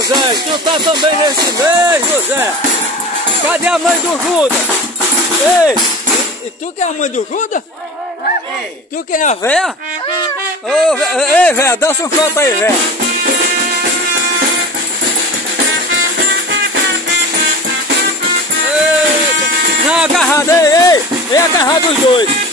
José, tu tá também nesse mês, José? Cadê a mãe do Judas? Ei, e tu que é a mãe do Judas? Tu que é a véia? Ei, véia, dança um canto aí, véia. Não, agarrado, ei, agarrado os dois.